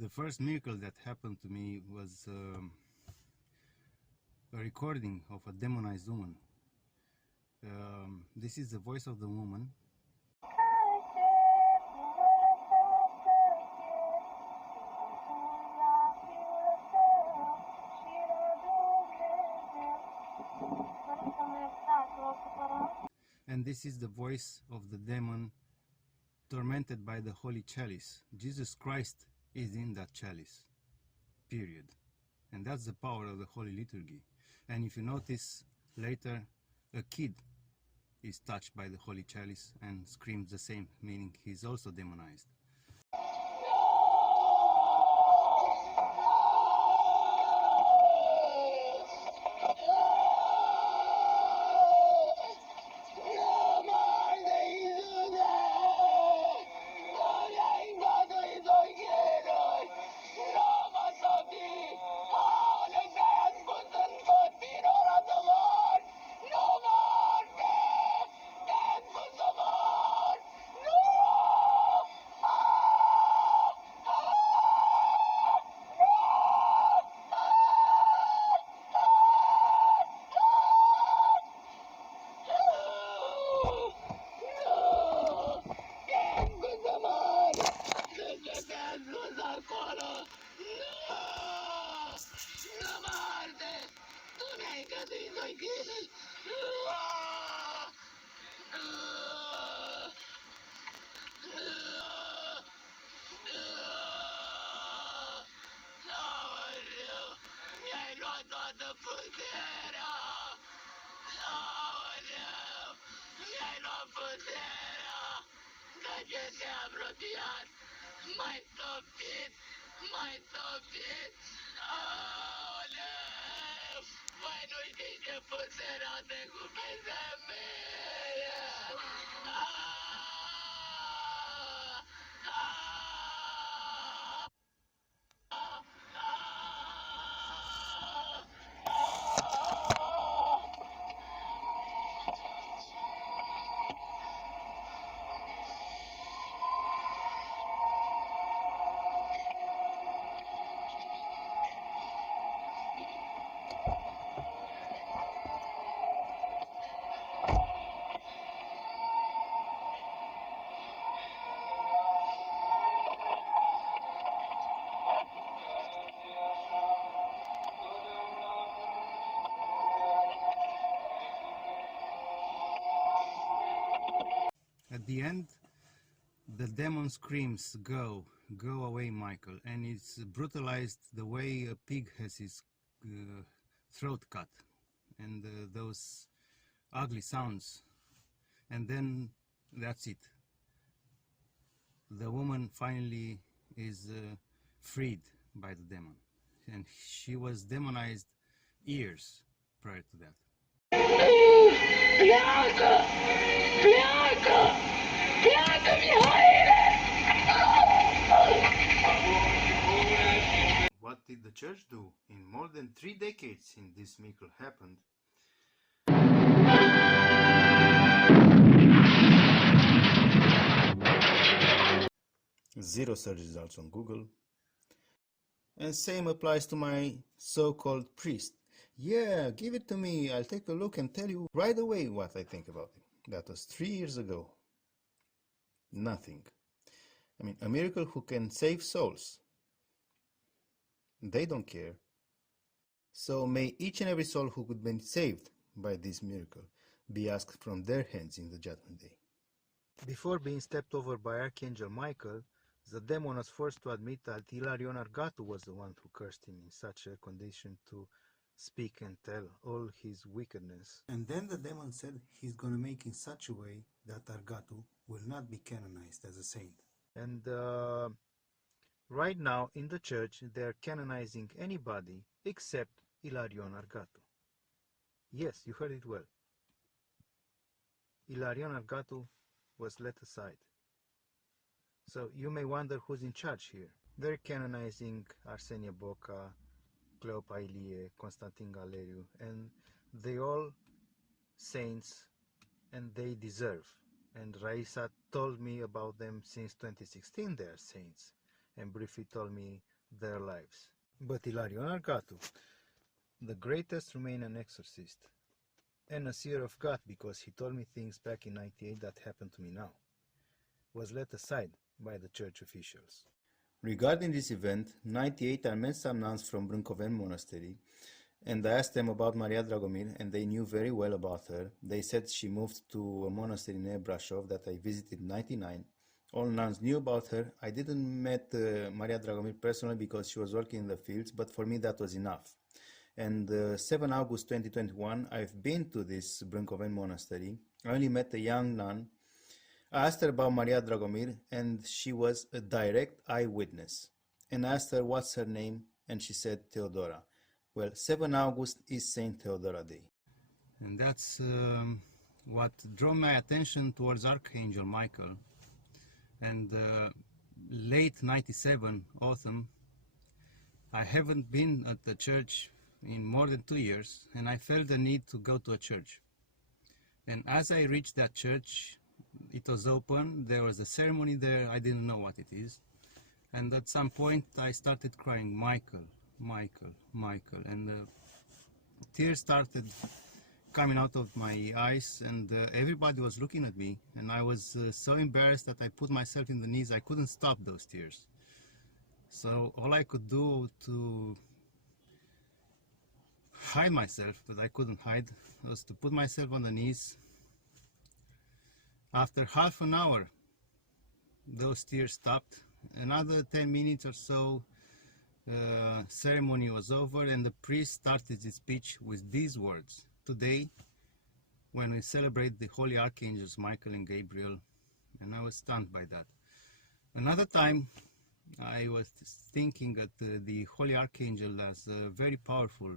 The first miracle that happened to me was a recording of a demonized woman. This is the voice of the woman. And this is the voice of the demon tormented by the Holy Chalice. Jesus Christ is in that chalice, period. And that's the power of the Holy Liturgy. And if you notice later, a kid is touched by the Holy Chalice and screams the same, meaning he's also demonized. Mai topit, aoleu, mai nu știi ce puserate cu pesa mea. At the end, the demon screams, "Go, go away, Michael," and it's brutalized the way a pig has his throat cut, and those ugly sounds. And then that's it. The woman finally is freed by the demon, and she was demonized years prior to that. Pleacă! Pleacă! Pleacă, Mihaile! What did the church do? In more than 3 decades since this miracle happened, zero search results on Google. And same applies to my so-called priest. Yeah, give it to me, I'll take a look and tell you right away what I think about it. That was 3 years ago. Nothing. I mean, a miracle who can save souls. They don't care. So may each and every soul who could be saved by this miracle be asked from their hands in the judgment day. Before being stepped over by Archangel Michael, the demon was forced to admit that Hilarion Argatu was the one who cursed him in such a condition to speak and tell all his wickedness. And then the demon said he's going to make in such a way that Argatu will not be canonized as a saint. And right now in the church they are canonizing anybody except Hilarion Argatu. Yes, you heard it well. Hilarion Argatu was let aside. So you may wonder who's in charge here. They're canonizing Arsenia Boca, Cleopa Ilie, Constantin Galeriu, and they all saints, and they deserve. And Raisa told me about them since 2016 they are saints. and briefly told me their lives. But Ilarion Arcatu, the greatest Romanian exorcist, and a seer of God because he told me things back in '98 that happened to me now, was let aside by the church officials. Regarding this event, '98 I met some nuns from Brâncoven Monastery, and I asked them about Maria Dragomir, and they knew very well about her. They said she moved to a monastery near Brașov that I visited in '99. All nuns knew about her. I didn't met Maria Dragomir personally because she was working in the fields, but for me that was enough. And 7 August 2021, I've been to this Brâncoven monastery. I only met a young nun. I asked her about Maria Dragomir, and she was a direct eyewitness. And I asked her what's her name, and she said Theodora. Well, 7 August is Saint Theodora Day. And that's what drew my attention towards Archangel Michael. And late '97 autumn, I haven't been at the church in more than 2 years, and I felt the need to go to a church. And as I reached that church, it was open, there was a ceremony there, I didn't know what it is. And at some point I started crying, Michael, Michael, Michael, and tears started coming out of my eyes, and everybody was looking at me, and I was so embarrassed that I put myself in the knees. I couldn't stop those tears. So all I could do to hide myself, but I couldn't hide, was to put myself on the knees. After half an hour, those tears stopped. Another 10 minutes or so, ceremony was over, and the priest started his speech with these words. Today, when we celebrate the holy archangels Michael and Gabriel, and I was stunned by that. Another time, I was thinking that the holy archangel as very powerful,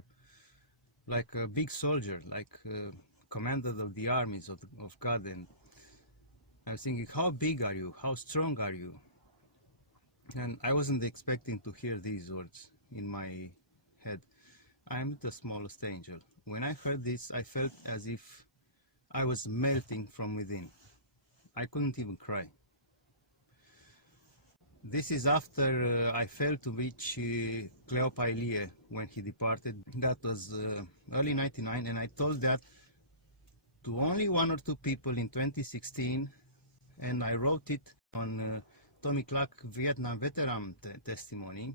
like a big soldier, like commander of the armies of God, and I was thinking, how big are you? How strong are you? And I wasn't expecting to hear these words in my head. I'm the smallest angel. When I heard this, I felt as if I was melting from within. I couldn't even cry. This is after I failed to reach Cleopa Ilie when he departed. That was early '99, and I told that to only 1 or 2 people in 2016, and I wrote it on Tommy Clark Vietnam veteran testimony.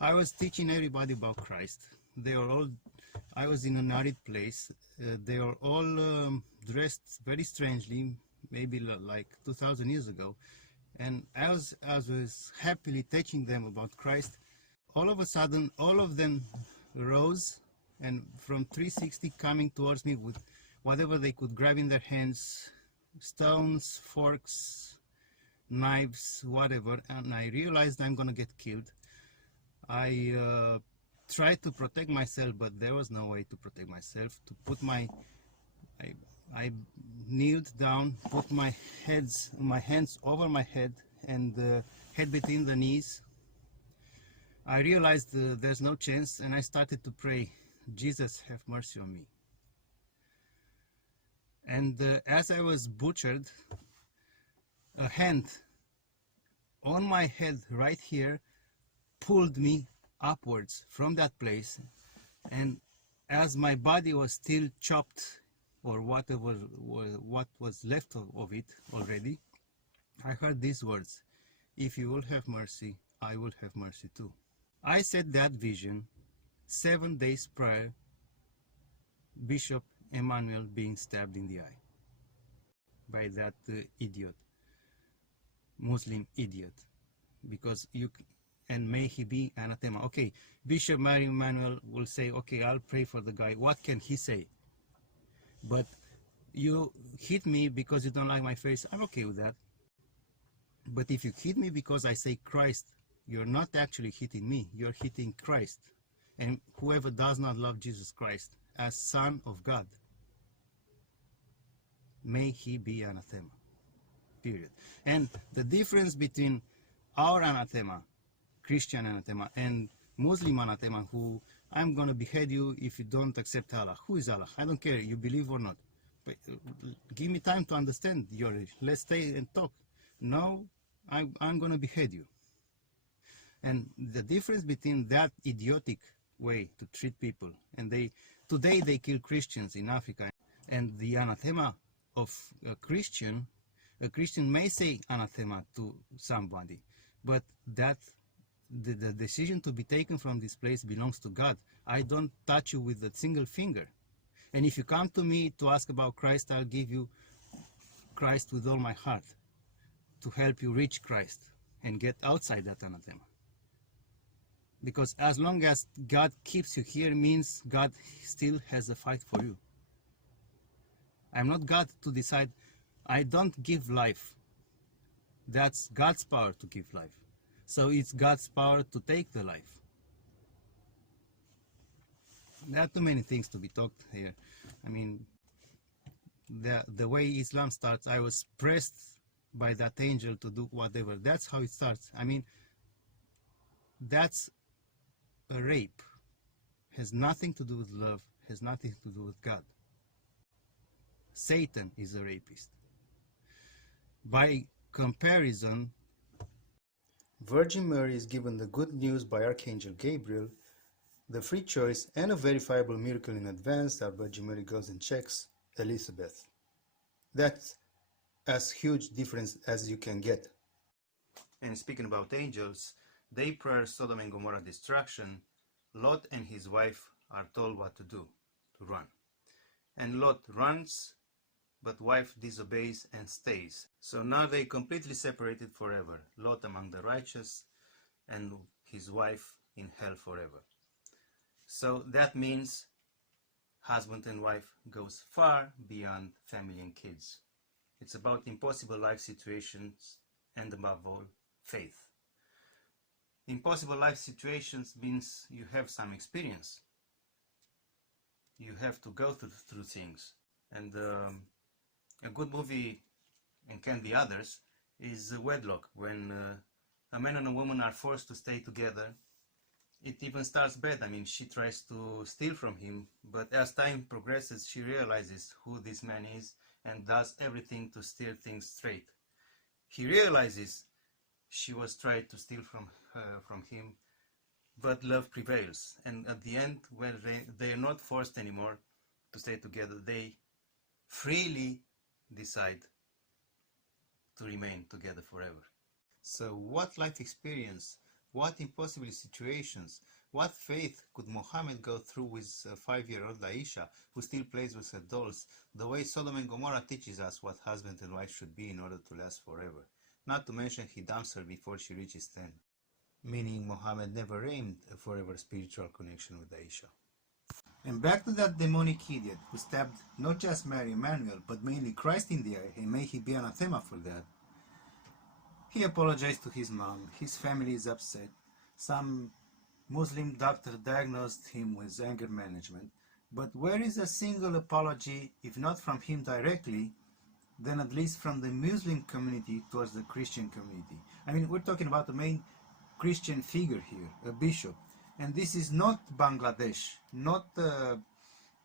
I was teaching everybody about Christ. They were all, I was in an arid place. They were all dressed very strangely, maybe like 2,000 years ago. And as I was happily teaching them about Christ, all of a sudden, all of them rose, and from 360 coming towards me with whatever they could grab in their hands, stones, forks, knives, whatever, and I realized I'm gonna get killed. I tried to protect myself, but there was no way to protect myself. To put I kneeled down, put my hands over my head, and head between the knees. I realized there's no chance, and I started to pray, Jesus, have mercy on me. And as I was butchered, a hand on my head right here pulled me upwards from that place, and as my body was still chopped, or whatever what was left of it already, I heard these words, if you will have mercy, I will have mercy too. I said that vision 7 days prior Bishop Emmanuel being stabbed in the eye by that idiot, Muslim idiot, because and may he be anathema. Okay, Bishop Mary Emmanuel will say, okay, I'll pray for the guy. What can he say? But you hit me because you don't like my face. I'm okay with that. But if you hit me because I say Christ, you're not actually hitting me. You're hitting Christ. And whoever does not love Jesus Christ as Son of God, may he be anathema. Period. And the difference between our anathema, Christian anathema, and Muslim anathema, who I'm going to behead you if you don't accept Allah. Who is Allah? I don't care, you believe or not. But give me time to understand your, let's stay and talk. No, I'm going to behead you. And the difference between that idiotic way to treat people, and today they kill Christians in Africa, and the anathema of a Christian may say anathema to somebody, but that the decision to be taken from this place belongs to God. I don't touch you with a single finger. And if you come to me to ask about Christ, I'll give you Christ with all my heart to help you reach Christ and get outside that anathema. Because as long as God keeps you here means God still has a fight for you. I'm not God to decide. I don't give life. That's God's power to give life. So it's God's power to take the life. There are too many things to be talked here. I mean, the way Islam starts, I was pressed by that angel to do whatever. That's how it starts. I mean, that's a rape. Has nothing to do with love, has nothing to do with God. Satan is a rapist. By comparison, Virgin Mary is given the good news by Archangel Gabriel, the free choice and a verifiable miracle in advance that Virgin Mary goes and checks Elizabeth. That's as huge difference as you can get. And speaking about angels, they pray Sodom and Gomorrah destruction. Lot and his wife are told what to do, to run. And Lot runs, but wife disobeys and stays. So now they completely separated forever. Lot among the righteous and his wife in hell forever. So that means husband and wife goes far beyond family and kids. It's about impossible life situations and above all, faith. Impossible life situations means you have some experience. You have to go through things. And a good movie, and can be others, is Wedlock, when a man and a woman are forced to stay together. It even starts bad. I mean, she tries to steal from him, but as time progresses, she realizes who this man is and does everything to steer things straight. He realizes she was trying to steal from him, but love prevails. And at the end, when they are not forced anymore to stay together, they freely decide to remain together forever. So what life experience, what impossible situations, what faith could Muhammad go through with a 5-year-old Aisha who still plays with her dolls, the way Sodom and Gomorrah teaches us what husband and wife should be in order to last forever. Not to mention he dumps her before she reaches 10. Meaning Muhammad never aimed a forever spiritual connection with Aisha. And back to that demonic idiot who stabbed not just Mary Emmanuel, but mainly Christ in the eye, and may he be anathema for that. He apologized to his mom, his family is upset, some Muslim doctor diagnosed him with anger management, but where is a single apology, if not from him directly, then at least from the Muslim community towards the Christian community? I mean, we're talking about the main Christian figure here, a bishop. And this is not Bangladesh, not a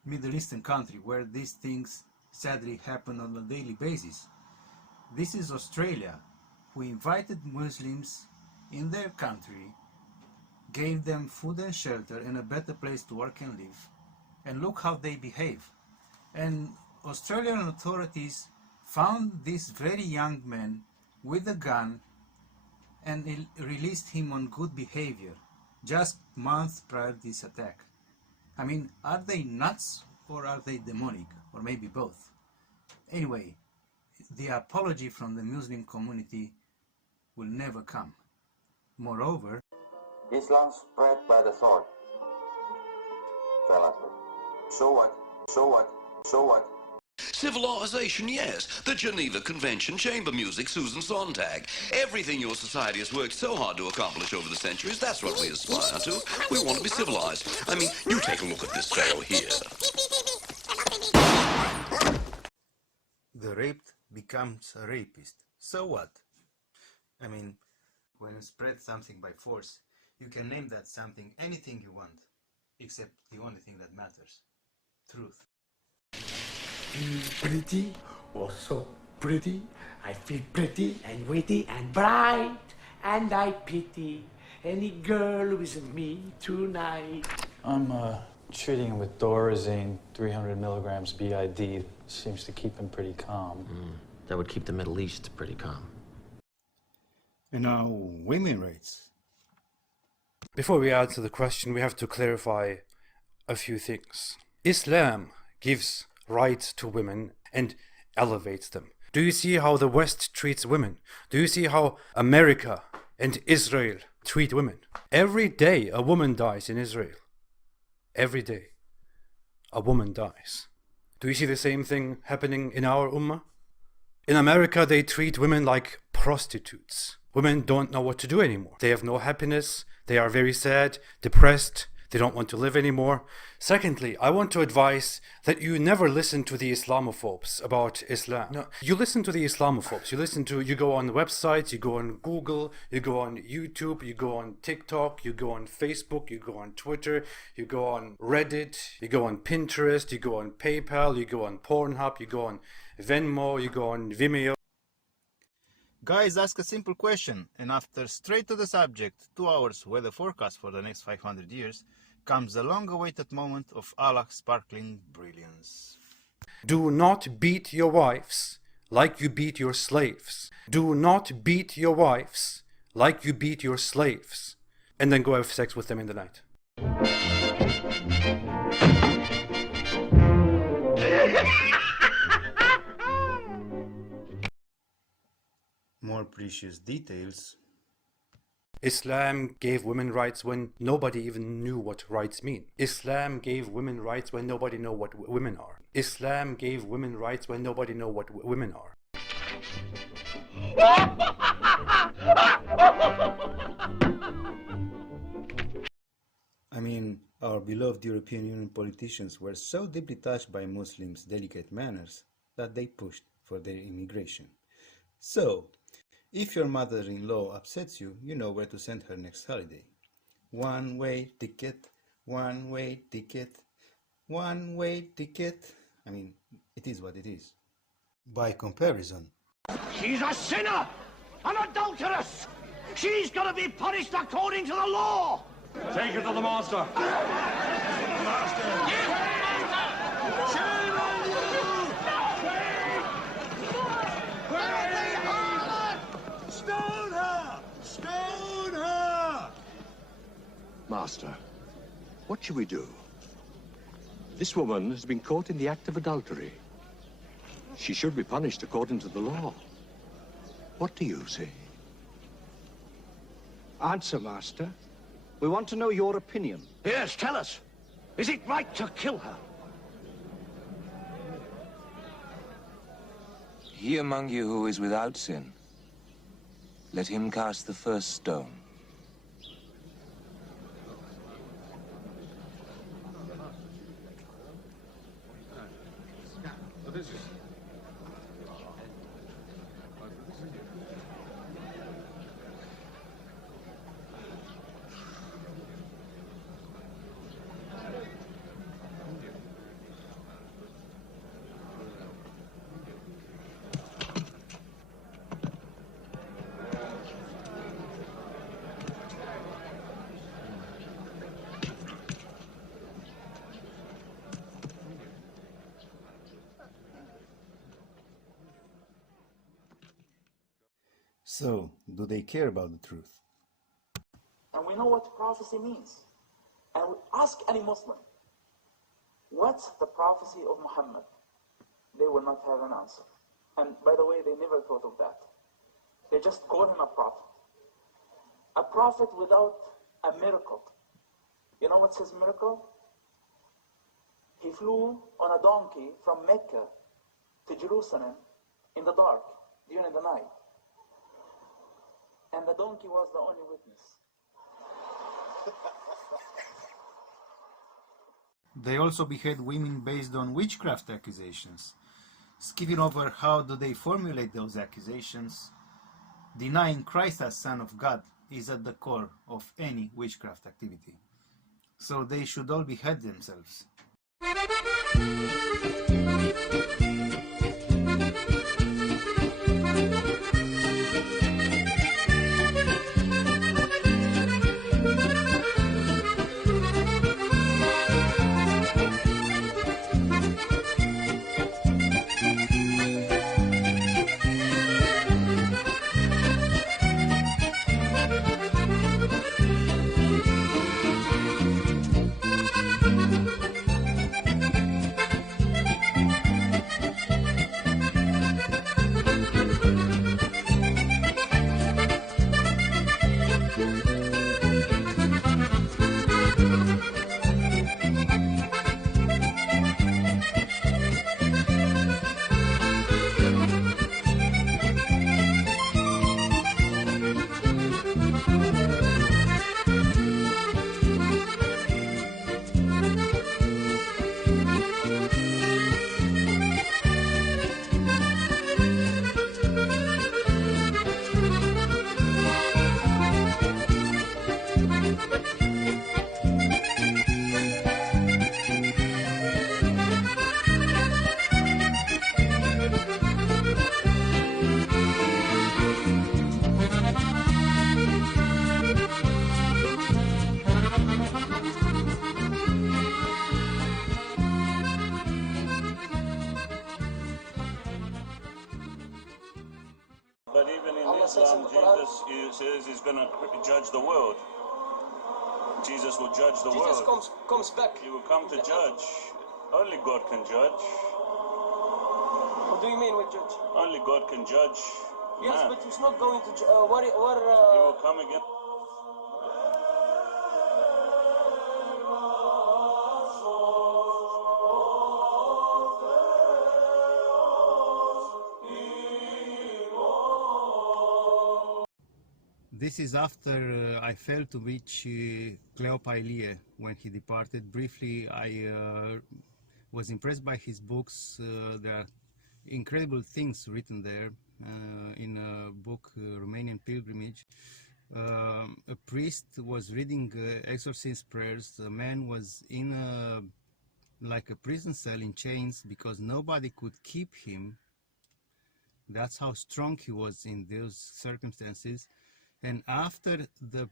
Middle Eastern country where these things sadly happen on a daily basis. This is Australia, who invited Muslims in their country, gave them food and shelter and a better place to work and live. And look how they behave. And Australian authorities found this very young man with a gun and released him on good behavior just months prior to this attack. I mean, are they nuts or are they demonic? Or maybe both. Anyway, the apology from the Muslim community will never come. Moreover, Islam spread by the sword. Fallacy. So what? So what? So what? Civilization, yes. The Geneva Convention, chamber music, Susan Sontag. Everything your society has worked so hard to accomplish over the centuries, that's what we aspire to. We want to be civilized. I mean, you take a look at this fellow here. The raped becomes a rapist. So what? I mean, when you spread something by force, you can name that something anything you want, except the only thing that matters: truth. Feel pretty, oh so pretty. I feel pretty and witty and bright, and I pity Any girl with me tonight? I'm treating him with Thorazine, 300 milligrams BID. Seems to keep him pretty calm. That would keep the Middle East pretty calm. And now, women rights. Before we answer the question, we have to clarify a few things. Islam gives rights to women and elevates them. Do you see how the West treats women? Do you see how America and Israel treat women? Every day a woman dies in Israel. Every day a woman dies. Do you see the same thing happening in our ummah? In America they treat women like prostitutes. Women don't know what to do anymore. They have no happiness. They are very sad, depressed. They don't want to live anymore. Secondly, I want to advise that you never listen to the Islamophobes about Islam. No, you listen to the Islamophobes. You go on websites, you go on Google, you go on YouTube, you go on TikTok, you go on Facebook, you go on Twitter, you go on Reddit, you go on Pinterest, you go on PayPal, you go on Pornhub, you go on Venmo, you go on Vimeo. Guys ask a simple question, and after straight to the subject, 2 hours weather forecast for the next 500 years, comes the long-awaited moment of Allah's sparkling brilliance. Do not beat your wives like you beat your slaves. Do not beat your wives like you beat your slaves. And then go have sex with them in the night. More precious details. Islam gave women rights when nobody even knew what rights mean. Islam gave women rights when nobody knew what women are. Islam gave women rights when nobody knew what women are. I mean, our beloved European Union politicians were so deeply touched by Muslims' delicate manners that they pushed for their immigration. So, if your mother-in-law upsets you, you know where to send her next holiday. One-way ticket, one-way ticket, one-way ticket. I mean, it is what it is. By comparison, She's a sinner! An adulteress! She's gonna be punished according to the law! Take her to the master. Shame on you! Stone her! Stone her! Master, what shall we do? This woman has been caught in the act of adultery. She should be punished according to the law. What do you say? Answer, Master. We want to know your opinion. Yes, tell us. Is it right to kill her? He among you who is without sin, let him cast the first stone. So, do they care about the truth? And we know what prophecy means. And we ask any Muslim, what's the prophecy of Muhammad? They will not have an answer. And by the way, they never thought of that. They just call him a prophet. A prophet without a miracle. You know what's his miracle? He flew on a donkey from Mecca to Jerusalem in the dark, during the night. And the donkey was the only witness. They also behead women based on witchcraft accusations. Skipping over how do they formulate those accusations, denying Christ as Son of God is at the core of any witchcraft activity. So they should all behead themselves. But even in Islam, Jesus says he's going to judge the world. Jesus will judge the world. Jesus comes back. He will come to judge. Only God can judge. What do you mean with judge? Only God can judge. Yes, man. but he's not going to judge. He will come again. This is after I failed to reach Cleopa Elie when he departed. Briefly, I was impressed by his books. There are incredible things written there in a book, Romanian Pilgrimage. A priest was reading exorcist prayers. A man was in like a prison cell in chains because nobody could keep him. That's how strong he was in those circumstances. And after the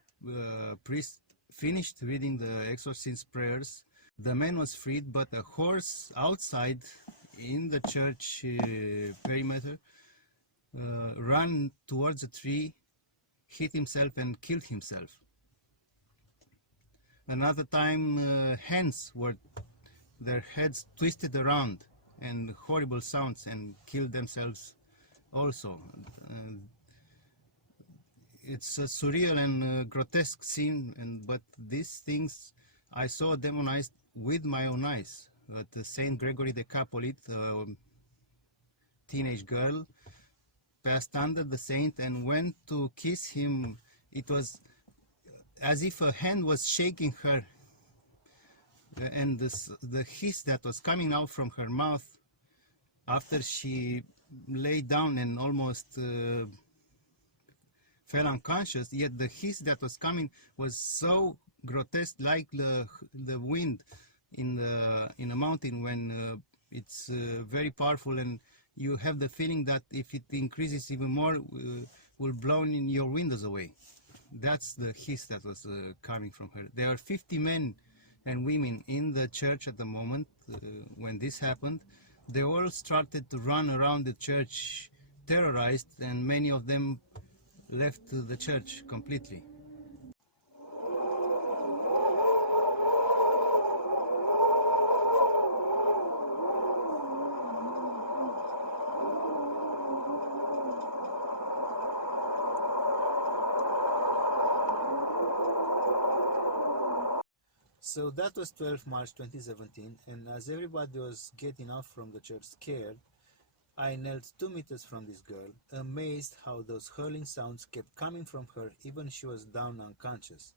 priest finished reading the exorcist prayers, the man was freed, but a horse outside in the church perimeter ran towards a tree, hit himself and killed himself. Another time hens were their heads twisted around and horrible sounds and killed themselves also. It's a surreal and grotesque scene, but these things I saw demonized with my own eyes. Saint Gregory the Capulet, a teenage girl, passed under the saint and went to kiss him. It was as if a hand was shaking her, and the hiss that was coming out from her mouth after she lay down and almost fell unconscious, yet the hiss that was coming was so grotesque, like the wind in a mountain when it's very powerful, and you have the feeling that if it increases even more, will blow in your windows away. That's the hiss that was coming from her. There are 50 men and women in the church at the moment when this happened. They all started to run around the church terrorized, and many of them left the church completely. So that was 12 March 2017, and as everybody was getting off from the church scared, I knelt 2 meters from this girl, amazed how those hurling sounds kept coming from her even she was down unconscious.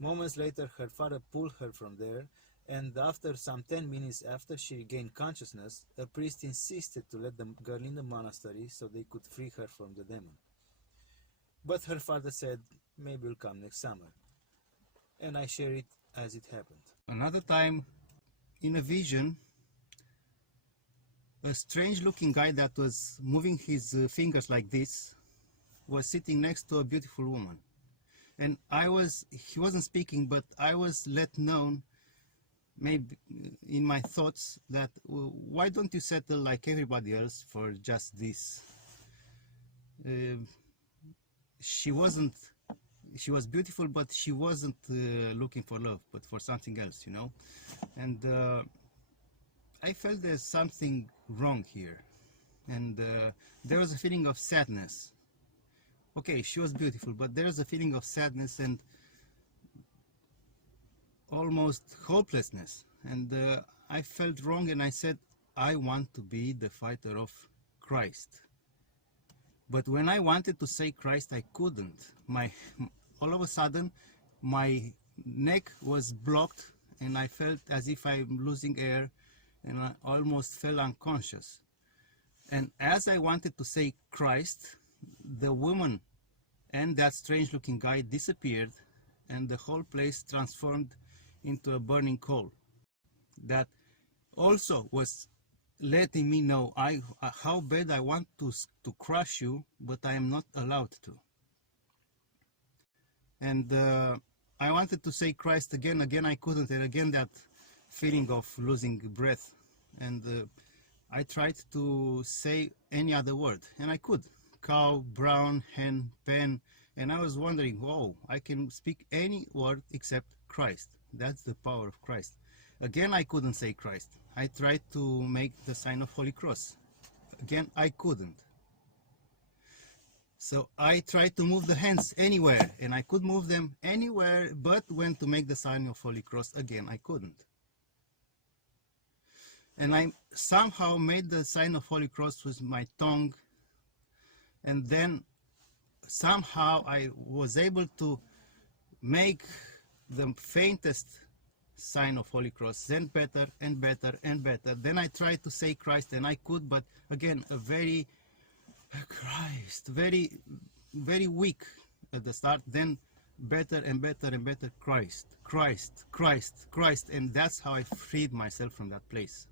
Moments later, her father pulled her from there, and after some 10 minutes after she regained consciousness, a priest insisted to let the girl in the monastery so they could free her from the demon. But her father said, maybe we'll come next summer. And I share it as it happened. Another time, in a vision, a strange looking guy that was moving his fingers like this was sitting next to a beautiful woman. And he wasn't speaking, but I was let known, maybe in my thoughts, that why don't you settle like everybody else for just this? She was beautiful, but she wasn't looking for love, but for something else, you know. And I felt there's something wrong here, and there was a feeling of sadness. Okay, she was beautiful, but there was a feeling of sadness and almost hopelessness, and I felt wrong, and I said, I want to be the fighter of Christ. But when I wanted to say Christ, I couldn't. All of a sudden, my neck was blocked, and I felt as if I'm losing air, and I almost fell unconscious. And as I wanted to say Christ, the woman and that strange looking guy disappeared, and the whole place transformed into a burning coal. That also was letting me know how bad I want to crush you, but I am not allowed to. And I wanted to say Christ again I couldn't, and again that feeling of losing breath. And I tried to say any other word, and I could. Cow, brown, hen, pen, and I was wondering, whoa, I can speak any word except Christ. That's the power of Christ. Again, I couldn't say Christ. I tried to make the sign of Holy Cross. Again, I couldn't. So I tried to move the hands anywhere, and I could move them anywhere, but when to make the sign of Holy Cross, again, I couldn't. And I somehow made the sign of Holy Cross with my tongue, and then somehow I was able to make the faintest sign of Holy Cross, then better and better and better. Then I tried to say Christ, and I could, but again, very weak at the start, then better and better and better, Christ, Christ, Christ, Christ, and that's how I freed myself from that place.